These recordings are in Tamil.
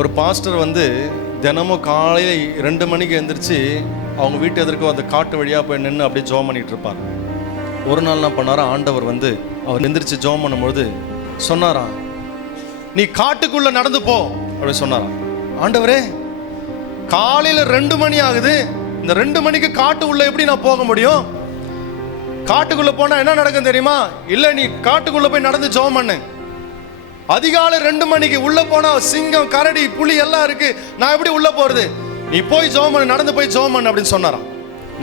ஒரு பாஸ்டர் வந்து தினமும் காலையில் 2 மணிக்கு எழுந்திரிச்சு அவங்க வீட்டு எதிர்க்கும் அந்த காட்டு வழியாக போய் நின்று அப்படியே ஜோம் பண்ணிட்டு இருப்பார். ஒரு நாள் என்ன பண்ணாரா, ஆண்டவர் வந்து அவர் எந்திரிச்சு ஜோம் பண்ணும்போது சொன்னாராம், நீ காட்டுக்குள்ள நடந்து போ அப்படி சொன்னாராம். ஆண்டவரே, காலையில் 2 மணி ஆகுது, இந்த 2 மணிக்கு காட்டு உள்ள எப்படி நான் போக முடியும்? காட்டுக்குள்ள போனா என்ன நடக்கும் தெரியுமா? இல்ல, நீ காட்டுக்குள்ள போய் நடந்து ஜோம் பண்ணு. அதிகாலை 2 மணிக்கு உள்ள போனா சிங்கம், கரடி, புலி எல்லாம் இருக்கு, நான் எப்படி உள்ள போறது? நீ போய் ஜோம் பண்ணு, நடந்து போய் ஜோம் பண்ணு அப்படின்னு சொன்னாராம்.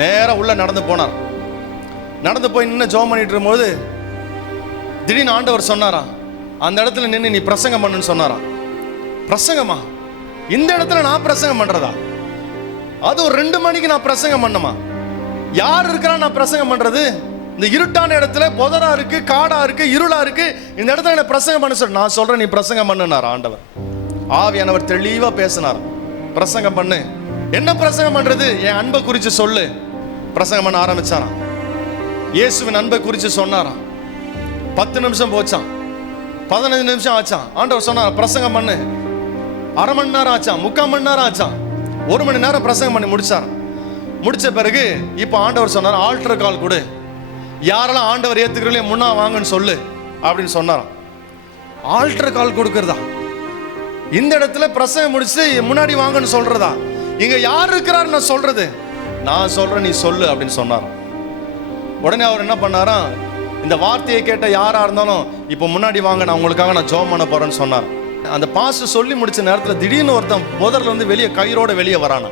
நேரா உள்ள நடந்து போனார். நடந்து போய் நின்று ஜோம் பண்ணிட்டு இருக்கும்போது திடீர்னு ஆண்டவர் சொன்னாராம், அந்த இடத்துல நின்று நீ பிரசங்கம் பண்ணுன்னு சொன்னாராம். பிரசங்கமா? இந்த இடத்துல நான் பிரசங்கம் பண்றதா? அதுவும் 2 மணிக்கு நான் பிரசங்கம் பண்ணுமா? யார் இருக்கிறா நான் பிரசங்கம் பண்றது? இந்த இருட்டான இடத்துல புதரா இருக்கு, காடா இருக்கு, இருளா இருக்கு, இந்த இடத்துல என்ன பிரசங்கம் பண்ண சொல்ற? நான் சொல்றேன், நீ பிரசங்கம் பண்ணுனார் ஆண்டவர். ஆவியானவர் தெளிவா பேசினார், பிரசங்கம் பண்ணு. என்ன பிரசங்கம் பண்றது? என் அன்பை குறித்து சொல்லு. பிரசங்கம் பண்ண ஆரம்பிச்சாராம். இயேசுவின் அன்பை குறித்து சொன்னாராம். 10 நிமிஷம் போச்சான், 15 நிமிஷம் ஆச்சான். ஆண்டவர் சொன்னார், பிரசங்கம் பண்ணு. அரை மணி நேரம் ஆச்சான், 3/4 மணி நேரம் ஆச்சான், 1 மணி நேரம் பிரசங்கம் பண்ணி முடிச்சார். முடிச்ச பிறகு இப்போ ஆண்டவர் சொன்னார், ஆல்டர் கால் கொடு, யாரெல்லாம் ஆண்டவர் ஏத்துக்கிறீங்களோ முன்னா வாங்கன்னு சொல்லு அப்படின்னு சொன்னாராம். ஆல்டர் கால் கொடுக்கறதா? இந்த இடத்துல பிரசங்கம் முடிச்சு முன்னாடி வாங்கன்னு சொல்றதா? இங்க யார் இருக்கிறார் நான் சொல்றது? நான் சொல்றேன், நீ சொல்லு அப்படின்னு சொன்னாராம். உடனே அவர் என்ன பண்ணாராம், இந்த வார்த்தையை கேட்ட யாரா இருந்தாலும் இப்போ முன்னாடி வாங்க, நான் உங்களுக்காக நான் ஜெபம் பண்ண போறேன்னு சொன்னார். அந்த பாஸ்டர் சொல்லி முடிச்ச நேரத்தில் திடீர்னு ஒருத்தன் புதர்ல இருந்து வெளியே கயிறோட வெளியே வரானா.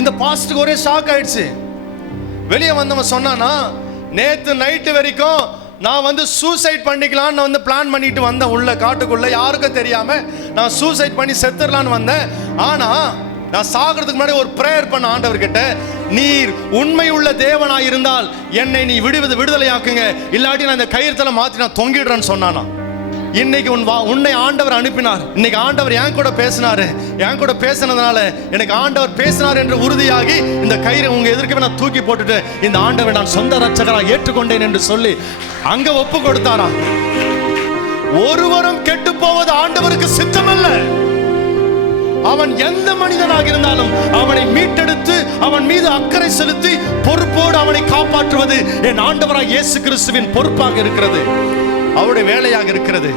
இந்த பாஸ்டருக்கு ஒரே ஷாக் ஆயிடுச்சு. வெளியே வந்தவன் சொன்னானா, நேத்து நைட்டு வரைக்கும் நான் வந்து சூசைட் பண்ணிக்கலான்னு வந்து பிளான் பண்ணிட்டு வந்தேன். உள்ள காட்டுக்குள்ள யாருக்கும் தெரியாம நான் சூசைட் பண்ணி செத்துடலான்னு வந்தேன். ஆனா நான் சாகிறதுக்கு முன்னாடி ஒரு பிரேயர் பண்ண ஆண்டவர் கிட்ட, நீர் உண்மை உள்ள தேவனாய் இருந்தால் என்னை நீ விடுதலையாக்குங்க, இல்லாட்டி நான் இந்த கயிறுல மாத்தி நான் தொங்கிடுறேன்னு சொன்னானா. இன்னைக்கு உன்னை ஆண்டவர் அனுப்பினார். இன்னைக்கு ஆண்டவர் என் கூட பேசினாரு. என் கூட பேசினதுனால எனக்கு ஆண்டவர் பேசினார் என்று உறுதியாகி இந்த கயிறை உங்க எதிர்க்கவே நான் தூக்கி போட்டுட்டு இந்த ஆண்டவரை நான் சொந்த ரட்சகராக ஏற்றுக்கொண்டேன் என்று சொல்லி அங்க ஒப்பு கொடுத்தாரா. ஒருவரும் கெட்டு போவது ஆண்டவருக்கு சித்தமல்ல. அவன் எந்த மனிதனாக இருந்தாலும் அவனை மீட்டெடுத்து அவன் மீது அக்கறை செலுத்தி பொறுப்போடு அவனை காப்பாற்றுவது என் ஆண்டவராக இயேசு கிறிஸ்துவின் பொறுப்பாக இருக்கிறது, அவருடைய வேலையாக இருக்கிறது.